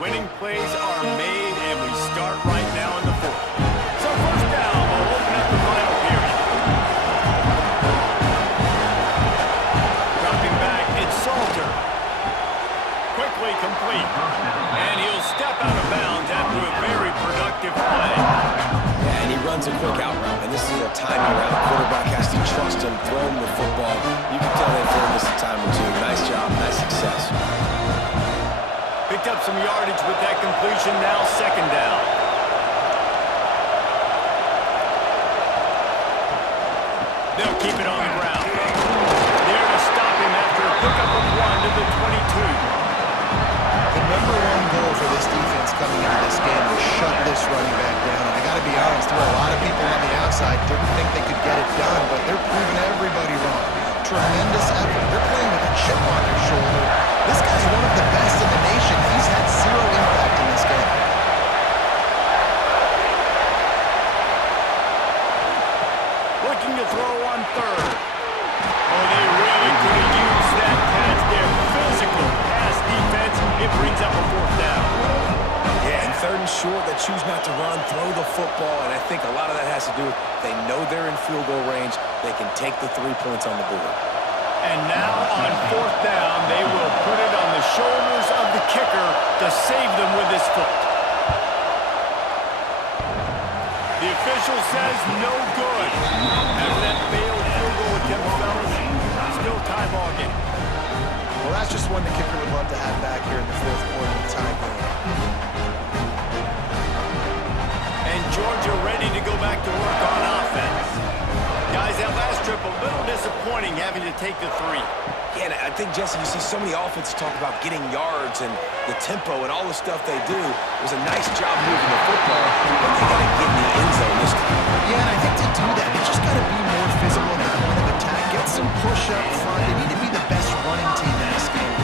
winning plays are made, and we start right now in the fourth. So first down will open up the final period. Dropping back, it's Salter. Quickly complete. And he'll step out of bounds after a very productive play. Yeah, and he runs a quick out route, and this is a timing route. The quarterback has to trust him, throw him the football. You can tell they've thrown this a time or two. Nice job, nice success. Picked up some yardage with that completion, now second down. They'll keep it on the ground. There to stop him after a pickup of 1 to the 22. The number one goal for this defense coming into this game was shut this running back down. And I got to be honest, there were a lot of people on the outside didn't think they could get it done, but they're proving everybody wrong. Tremendous effort. They're playing with a chip on their shoulder. This guy's one of the best in the nation. He's had zero impact in this game. Looking to throw on third. Oh, they really could have used that catch there. Physical pass defense. It brings up a fourth down. Yeah, and third and short, they choose not to run, throw the football, and I think a lot of that has to do with they know they're in field goal range. They can take the 3 points on the board. And now on fourth down, they will put it on the shoulders of the kicker to save them with his foot. The official says no good. After that failed field goal attempt, fellas, still tie ball game. Well, that's just one the kicker would love to have back here in the fourth quarter of the tie game. And Georgia ready to go back to work on offense. Guys, that last trip a little disappointing having to take the 3. Yeah, and I think, Jesse, you see so many offenses talk about getting yards and the tempo and all the stuff they do. It was a nice job moving the football, but they got to get in the end zone this time. Yeah, and I think to do that, they just got to be more physical at the point of attack, get some push up front. They need to be the best running team in this game.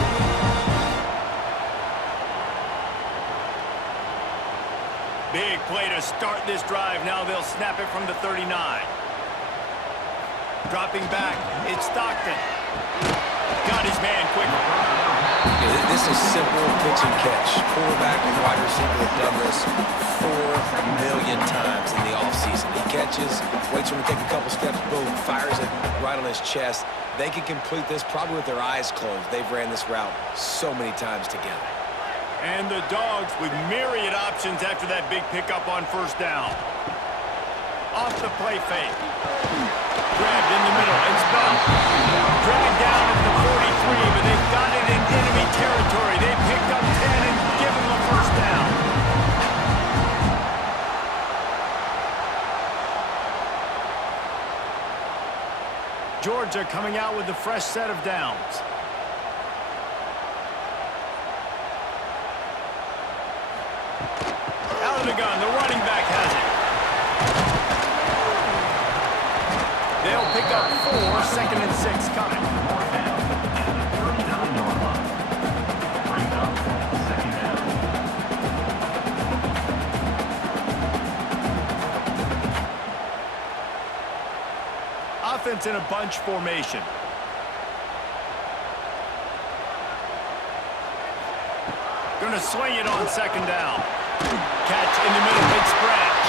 Big play to start this drive. Now they'll snap it from the 39. Dropping back, it's Stockton. Got his man quickly. Yeah, this is simple pitch and catch. Quarterback and wide receiver have done this 4 million times in the offseason. He catches, waits for him to take a couple steps, boom, fires it right on his chest. They can complete this probably with their eyes closed. They've ran this route so many times together. And the Dogs with myriad options after that big pickup on first down. Off the play fake. Grabbed in the middle. It's Bell. Dragged down at the 43, but they've got it in enemy territory. They picked up 10 and give them a first down. Georgia coming out with a fresh set of downs. Out of the gun, the running back has it. They'll pick up 4, second and 6 coming. Offense in a bunch formation. Gonna swing it on second down. Catch in the middle, it's Branch.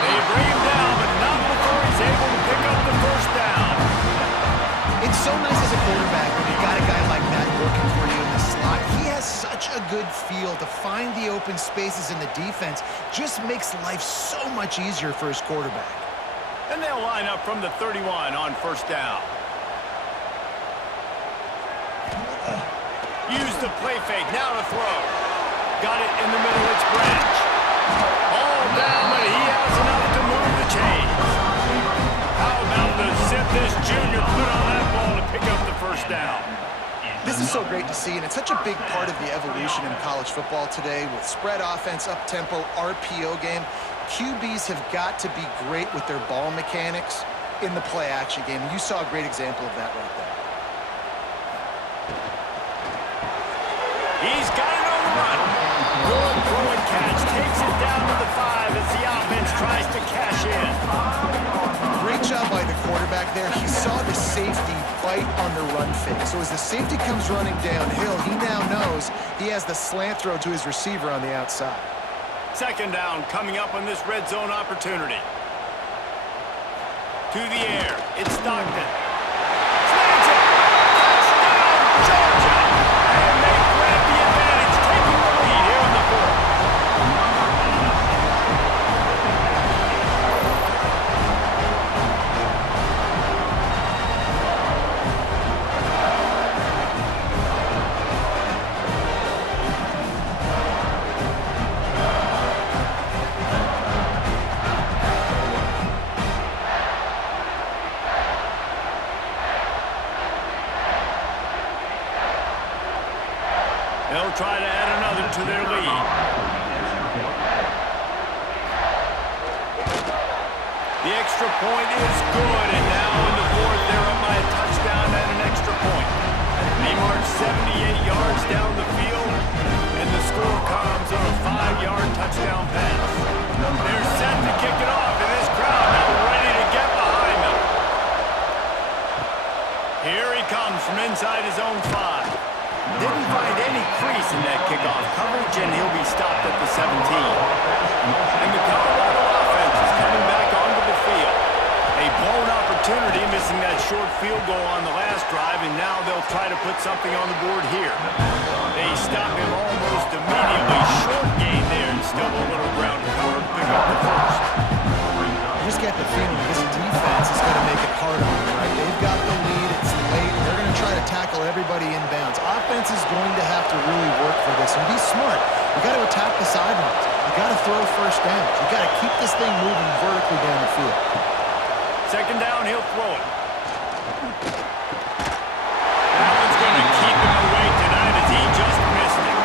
They bring him down, but not before he's able to pick up the first down. It's so nice as a quarterback when you've got a guy like that working for you in the slot. He has such a good feel to find the open spaces in the defense. Just makes life so much easier for his quarterback. And they'll line up from the 31 on first down. Use the play fake, now to throw. Got it in the middle, it's Branch. All down, but he has enough to move the chains. How about the zip this junior put on that ball to pick up the first down? This is so great to see, and it's such a big part of the evolution in college football today with spread offense, up-tempo, RPO game. QBs have got to be great with their ball mechanics in the play-action game. You saw a great example of that right there. He's got it on the run. Good throw and catch. Takes it down to the 5 as the offense tries to cash in. Great job by the quarterback there. He saw the safety fight on the run fake. So as the safety comes running downhill, he now knows he has the slant throw to his receiver on the outside. Second down coming up on this red zone opportunity. To the air. It's Stockton. Slams it. Touchdown, Georgia. And they grab the advantage, taking the lead here in the fourth. They'll try to add another to their lead. The extra point is good, and now in the fourth, they're up by a touchdown and an extra point. They march 78 yards down the field, and the score comes on a 5-yard touchdown pass. They're set to kick it off, and this crowd now ready to get behind them. Here he comes from inside his own 5. Didn't find any crease in that kickoff coverage, and he'll be stopped at the 17. And the Colorado offense is coming back onto the field. A blown opportunity, missing that short field goal on the last drive, and now they'll try to put something on the board here. They stop him almost immediately. Short gain there, and still a little ground to cover to pick up the first. You just get the feeling this defense is going to make it hard on them, right? They've got the lead. It's late. They're going to try to tackle everybody inbounds. Offense is going to have to really work for this and be smart. You got to attack the sidelines. You got to throw first downs. You got to keep this thing moving vertically down the field. Second down, he'll throw it. That one's going to keep him away tonight as he just missed it.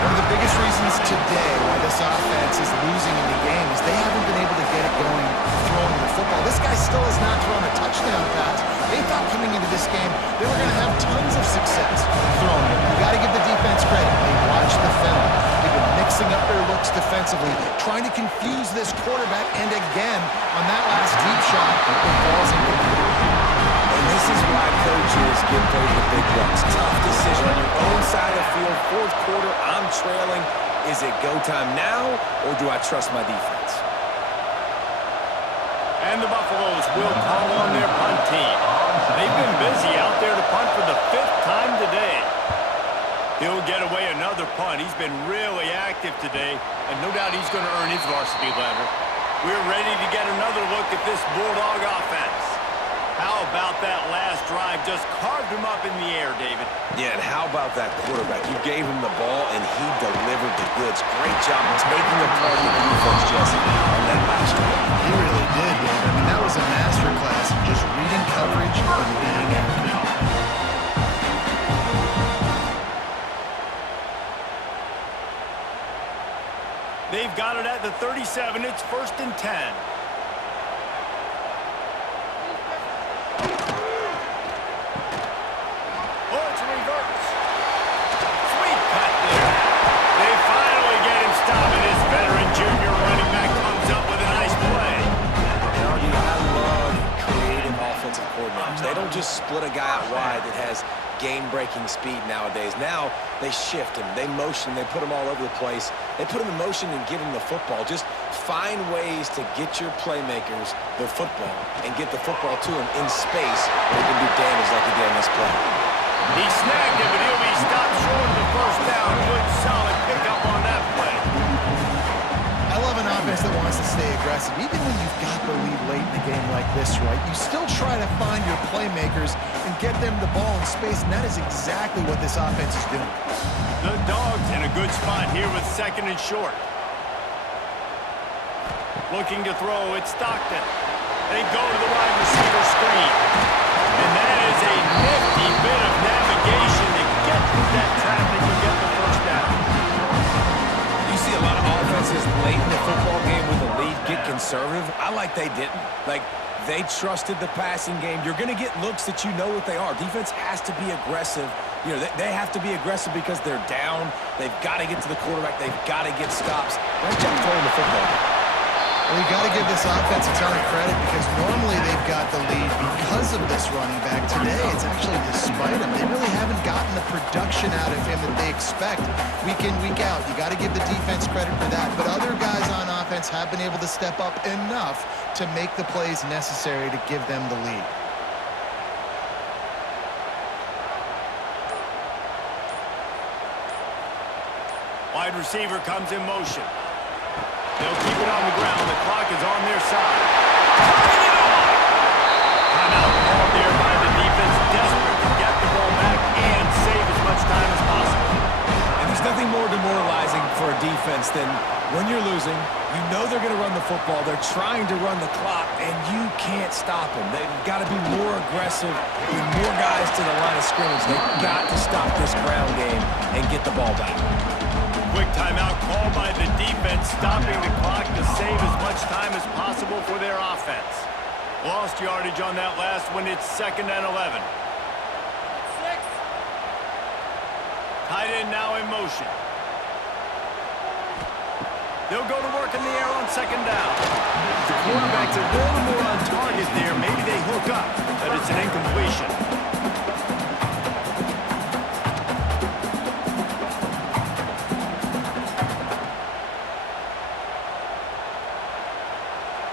One of the biggest reasons today why this offense is losing in the game is they haven't been able to get it going throwing the football. This guy still has not thrown a touchdown pass. They thought coming into this game they were going to have tons of success throwing it. You got to give the defense credit. They watched the film. They've been mixing up their looks defensively, trying to confuse this quarterback, and again, on that last deep shot, the ball's incomplete. And this is why coaches get paid the big bucks. Tough decision on your own side of the field. Fourth quarter, I'm trailing. Is it go time now, or do I trust my defense? And the Buffaloes will call on their punt team. They've been busy out there to punt for the 5th time today. He'll get away another punt. He's been really active today, and no doubt he's going to earn his varsity letter. We're ready to get another look at this Bulldog offense. How about that last drive? Just carved him up in the air, David. Yeah, and how about that quarterback? You gave him the ball, and he delivered the goods. Great job taking apart the defense, Jesse, on that last drive. He really did, Dave. I mean, that was a masterclass in just reading coverage and being accurate. They've got it at the 37. It's 1st and 10. Oh, it's a reverse. Sweet cut there. They finally get him stopped, and his veteran junior running back comes up with a nice play. And Artie, I love creative offensive coordinators. They don't just split a guy out wide that has game-breaking speed nowadays. Now they shift him, they motion, they put him all over the place. They put him in motion and give him the football. Just find ways to get your playmakers the football and get the football to him in space where they can do damage like he did on this play. He snagged it, but he'll be stopped short of the first down. Good, solid pickup on that play. I love an offense that wants to stay aggressive. Even when you've got the lead late in the game like this, right, you still try to find your playmakers and get them the ball in space, and that is exactly what this offense is doing. The Dogs in a good spot here with 2nd and short. Looking to throw, it's Stockton. They go to the wide receiver screen. And that is a nifty bit of navigation to get through that traffic and get the first down. You see a lot of offenses late in the football game with a lead get conservative. I like they didn't. Like, they trusted the passing game. You're going to get looks that you know what they are. Defense has to be aggressive. You know, they have to be aggressive because they're down. They've got to get to the quarterback. They've got to get stops. Nice job throwing the football. Well, you got to give this offense a ton of credit because normally they've got the lead because of this running back. Today, it's actually despite him. They really haven't gotten the production out of him that they expect week in, week out. You got to give the defense credit for that. But other guys on offense have been able to step up enough to make the plays necessary to give them the lead. Wide receiver comes in motion. They'll keep it on the ground. The clock is on their side. Turning it on! Timeout called there by the defense, desperate to get the ball back and save as much time as possible. And there's nothing more demoralizing for a defense than when you're losing, you know they're going to run the football, they're trying to run the clock, and you can't stop them. They've got to be more aggressive, bring more guys to the line of scrimmage. They've got to stop this ground game and get the ball back. Quick timeout called by the defense, stopping the clock to save as much time as possible for their offense. Lost yardage on that last one. It's 2nd and 11. Tight end now in motion. They'll go to work in the air on 2nd down. The quarterback's a little more on target there. Maybe they hook up, but it's an incompletion.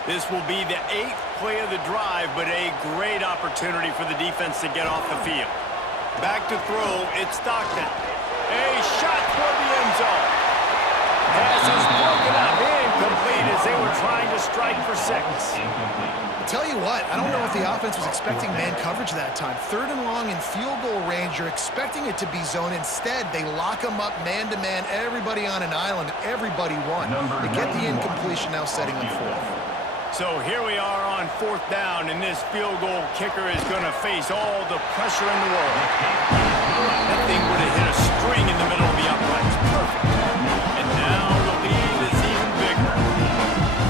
This will be the 8th play of the drive, but a great opportunity for the defense to get off the field. Back to throw, it's Stockton. A shot toward the end zone. Pass is broken up, incomplete as they were trying to strike for 6. I'll tell you what, I don't know if the offense was expecting man coverage that time. 3rd and long in field goal range, you're expecting it to be zone. Instead, they lock them up man-to-man, everybody on an island, everybody won. They get the incompletion, now setting them 4th. So here we are on 4th down, and this field goal kicker is going to face all the pressure in the world. That thing would have hit a string in the middle of the uprights. Perfect. And now the lead is even bigger.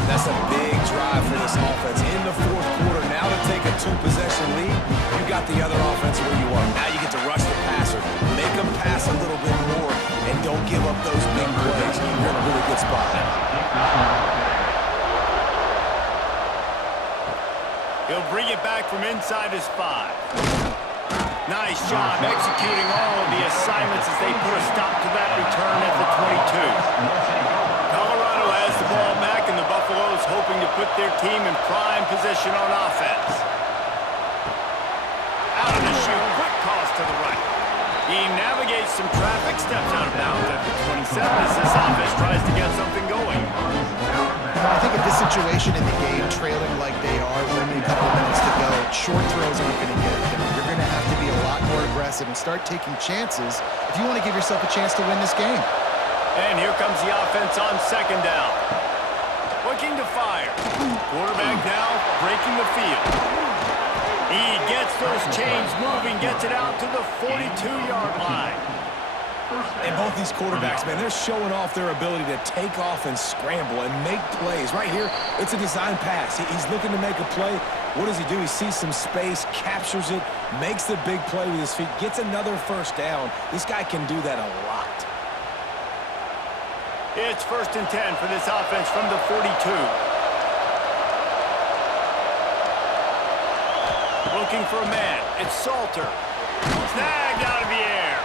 That's a big drive for this offense in the 4th quarter. Now to take a 2-possession lead, you got the other offense where you are. Now you get to rush the passer, make them pass a little bit more, and don't give up those big plays. You're in a really good spot now. He'll bring it back from inside his 5. Nice job executing all of the assignments as they put a stop to that return at the 22. Colorado has the ball back, and the Buffaloes hoping to put their team in prime position on offense. Out of the chute, quick toss to the right. He navigates some traffic, steps out of bounds at the 27 as this offense tries to get something going. I think in this situation in the game, trailing like they are, with only a couple minutes to go, short throws aren't going to get it done. You're going to have to be a lot more aggressive and start taking chances if you want to give yourself a chance to win this game. And here comes the offense on 2nd down. Looking to fire. Quarterback now breaking the field. He gets those chains moving, gets it out to the 42-yard line. And both these quarterbacks, man, they're showing off their ability to take off and scramble and make plays. Right here, it's a design pass. He's looking to make a play. What does he do? He sees some space, captures it, makes the big play with his feet, gets another 1st down. This guy can do that a lot. It's 1st and 10 for this offense from the 42. Looking for a man. It's Salter. Snagged out of the air.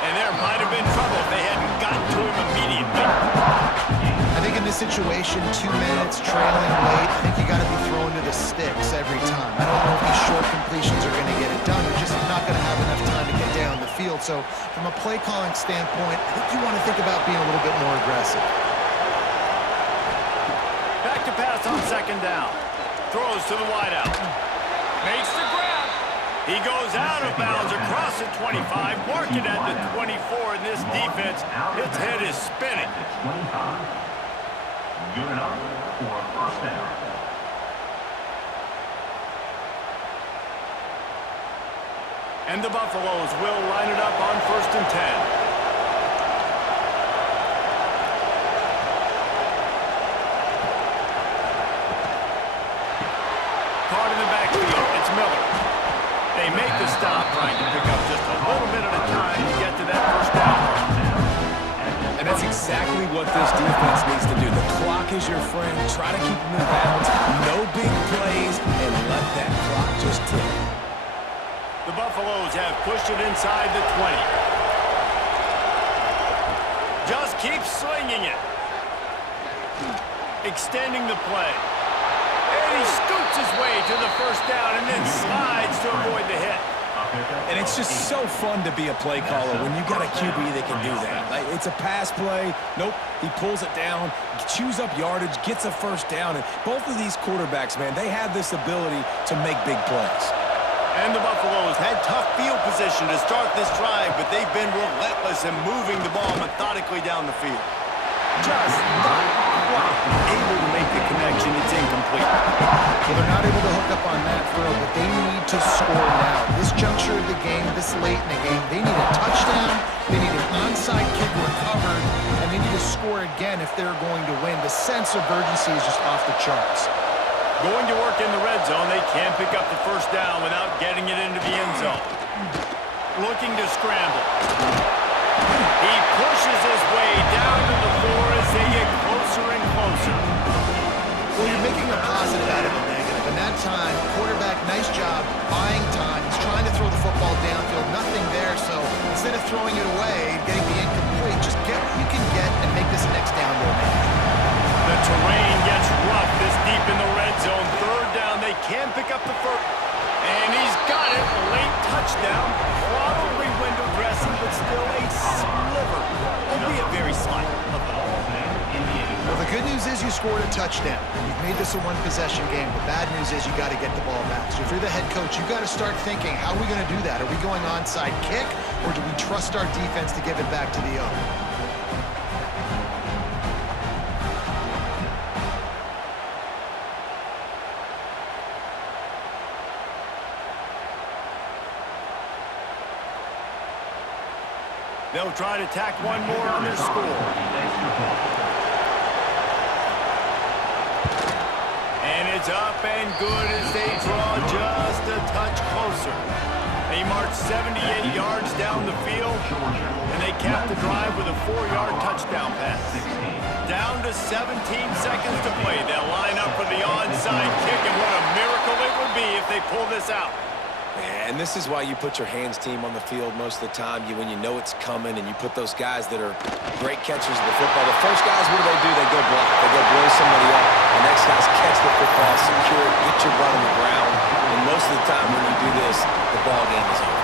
And there might have been trouble if they hadn't gotten to him immediately. I think in this situation, 2 minutes, trailing late, I think you got to be thrown to the sticks every time. I don't know if these short completions are going to get it done. You're just not going to have enough time to get down the field. So from a play calling standpoint, I think you want to think about being a little bit more aggressive. Back to pass on 2nd down. Throws to the wideout. Makes the grab. He goes out of bounds across the 25, mark it at the 24, and this defense, its head is spinning. Good enough for a 1st down. And the Buffaloes will line it up on 1st and 10. Caught in the backfield, it's Miller. They make the stop, trying to pick up just a little bit at a time to get to that 1st down. And That's exactly what this defense needs to do. The clock is your friend. Try to keep them in bounds. No big plays, and let that clock just tick. The Buffaloes have pushed it inside the 20. Just keep slinging it. Extending the play. And he scoots his way to the first down and then slides to avoid the hit. And it's just so fun to be a play caller when you got a QB that can do that. Like, it's a pass play. Nope, he pulls it down, chews up yardage, gets a first down. And both of these quarterbacks, man, they have this ability to make big plays. And the Buffaloes had tough field position to start this drive, but they've been relentless in moving the ball methodically down the field. Just not quite able to make the connection. It's incomplete. Well, they're not able to hook up on that throw, but they need to score now. This juncture of the game, this late in the game, they need a touchdown, they need an onside kick recovered, and they need to score again if they're going to win. The sense of urgency is just off the charts. Going to work in the red zone, they can't pick up the first down without getting it into the end zone. Looking to scramble. He pushes his way down to the floor as they get closer and closer. Well, you're making a positive out of a negative. And that time, quarterback, nice job, buying time. He's trying to throw the football downfield, nothing there. So instead of throwing it away, getting the incomplete, just get what you can get and make this next down more manageable. The terrain gets rough this deep in the red zone. Third down, they can pick up the first. And he's got it. A late touchdown. Probably window dressing, but still a sliver, albeit very slight, of hope. Well, the good news is you scored a touchdown. You've made this a one-possession game. The bad news is you got to get the ball back. So if you're the head coach, you got to start thinking, how are we going to do that? Are we going onside kick, or do we trust our defense to give it back to the owner? They'll try to tack one more on their score. And it's up and good as they draw just a touch closer. They march 78 yards down the field, and they cap the drive with a 4-yard touchdown pass. Down to 17 seconds to play. They'll line up for the onside kick, and what a miracle it would be if they pull this out. And this is why you put your hands team on the field most of the time. When you know it's coming, and you put those guys that are great catchers of the football. The first guys, what do? They go block. They go blow somebody up. The next guys catch the football, secure it, get your butt on the ground. And most of the time when you do this, the ball game is over.